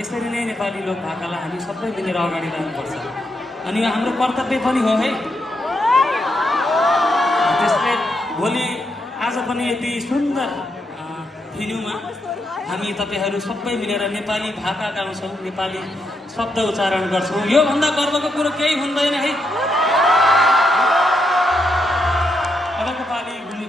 यसरी नै नेपाली लोक भाकालाई हामी सबै मिलेर अगाडि लानुपर्छ अनि यो हाम्रो कर्तव्य पनि हो है। त्यसले भोलि आज पनि यति सुन्दर फिल्ममा हामी तपाईहरू सबै मिलेर नेपाली भाका गाउँछौँ, नेपाली शब्द उच्चारण गर्छौँ। योभन्दा गर्वको कुरो केही हुँदैन है। अबको पालि घुम्नु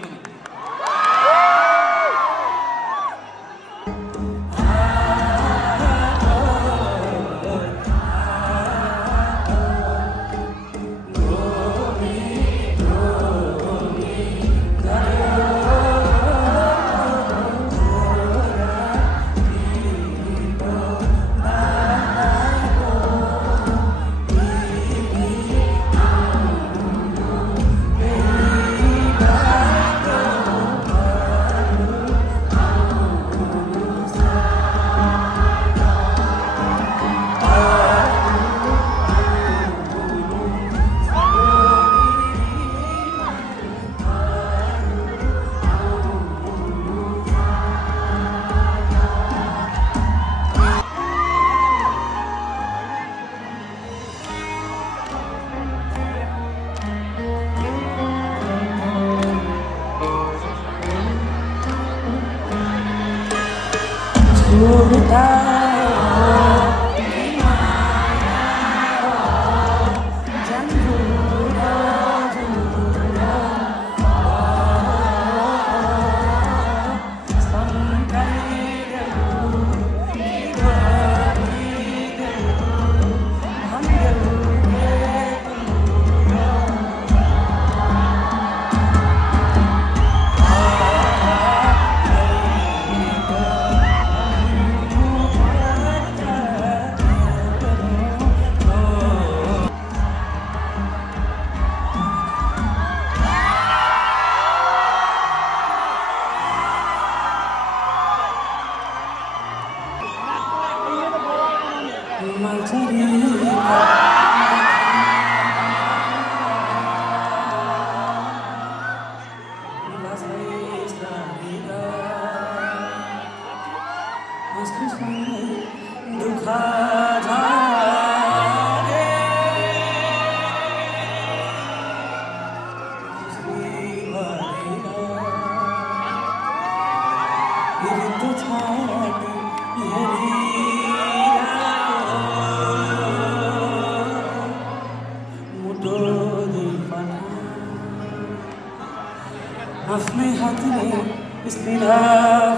आफ्नै हातले स्थिर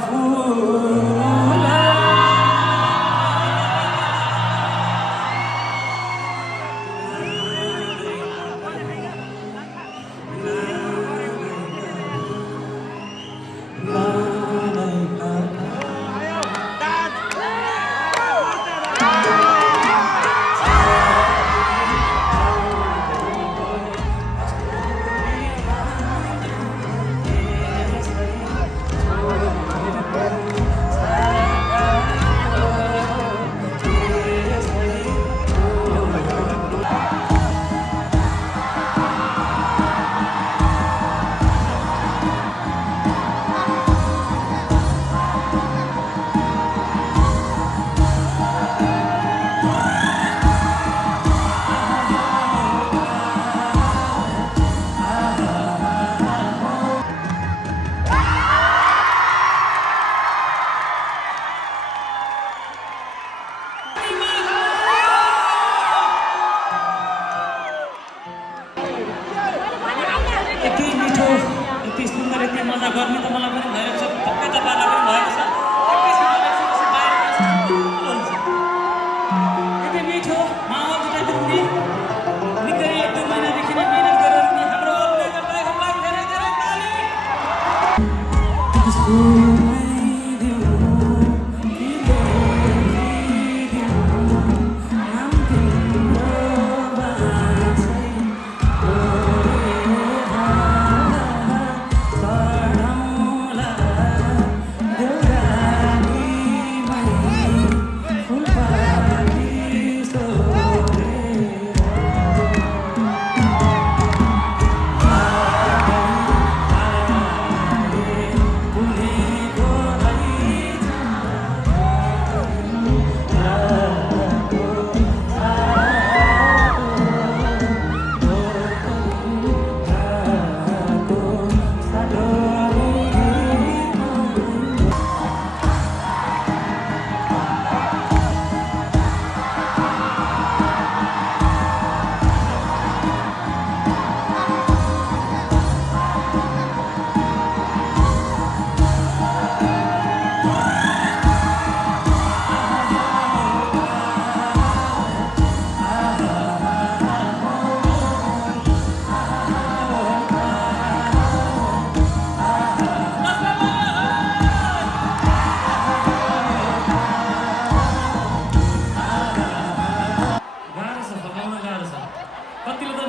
फुला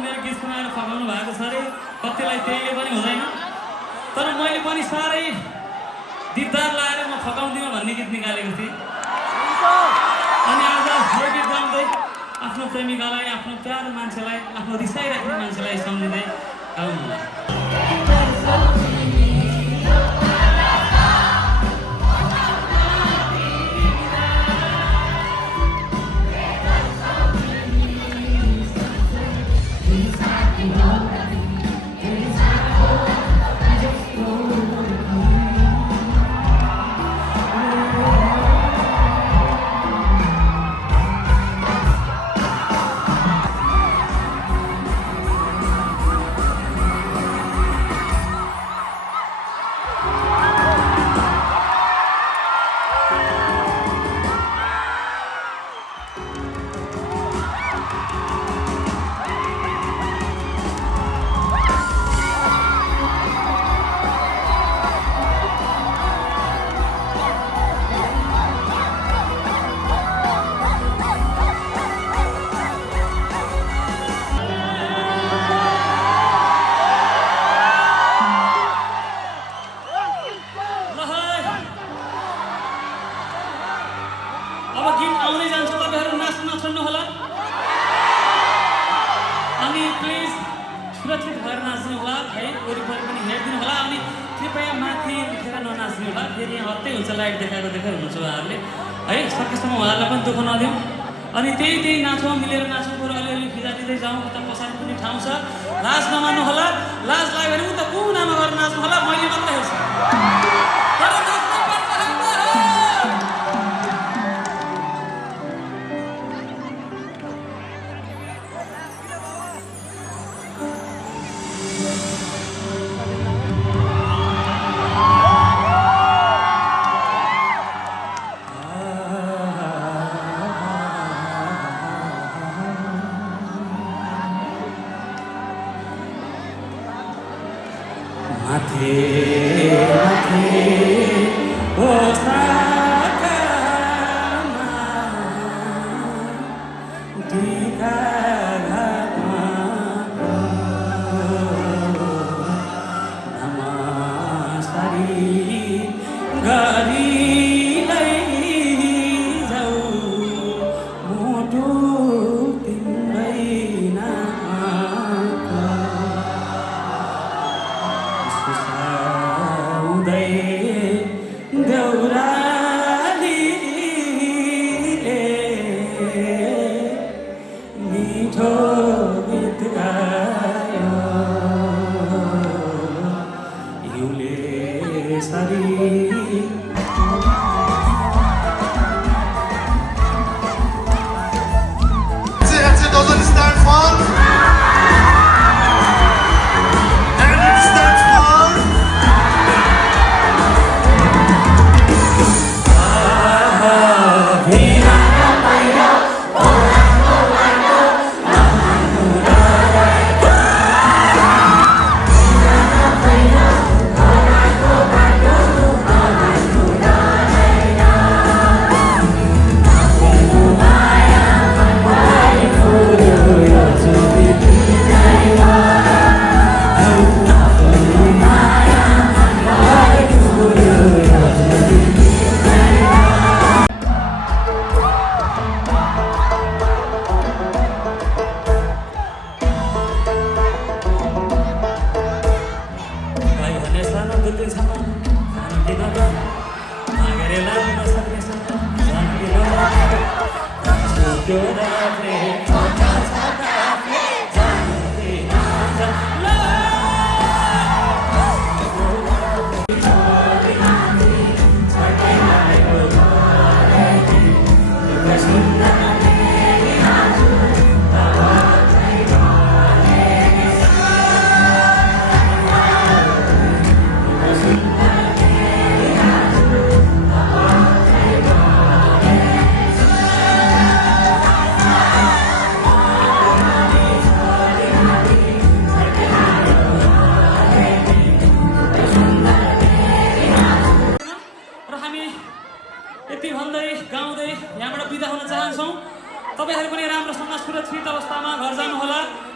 मेरो गीत सुनाएर फकाउनु भएको छ अरे कतिलाई त्यहीले पनि हुँदैन तर मैले पनि साह्रै दिददार लाएर म फकाउँदिनँ भन्ने गीत निकालेको थिएँ अनि आज यो गीत गाउँदै आफ्नो प्रेमिकालाई आफ्नो प्यारो मान्छेलाई आफ्नो रिसाइराख्ने मान्छेलाई सम्झिँदै गाउनु सुरक्षित भएर नाच्नु होला है वरिपरि पनि हेरिदिनु होला अनि कृपया माथि उठेर ननाच्नु होला फेरि यहाँ हत्तै हुन्छ लाइट देखाएको हुनुहुन्छ उहाँहरूले है सकेसम्म उहाँहरूलाई पनि दुःख नदिउँ अनि त्यही नाचौँ मिलेर नाचौँ बरु अलिअलि फिजा दिँदै जाउँ उता पछाडि पनि ठाउँ छ लाज नमान्नु होला लाज लाग्यो भने उता कुनामा गएर नाच्नु होला मैले मात्रै हेर्छु Deus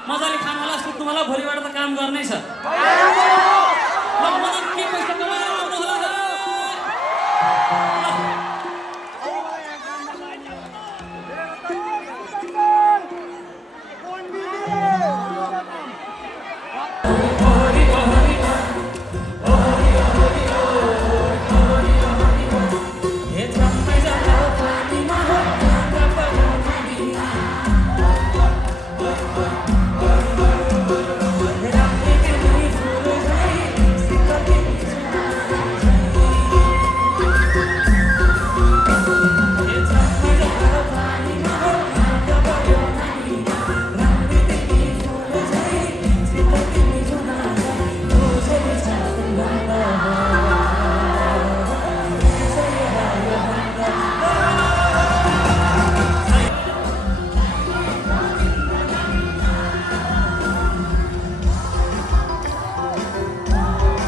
मजाले खानु होला, सुत्नु होला, भोलिबाट त काम गर्नै छ। ल मदन के पैसा कमाएर आउनु होला र।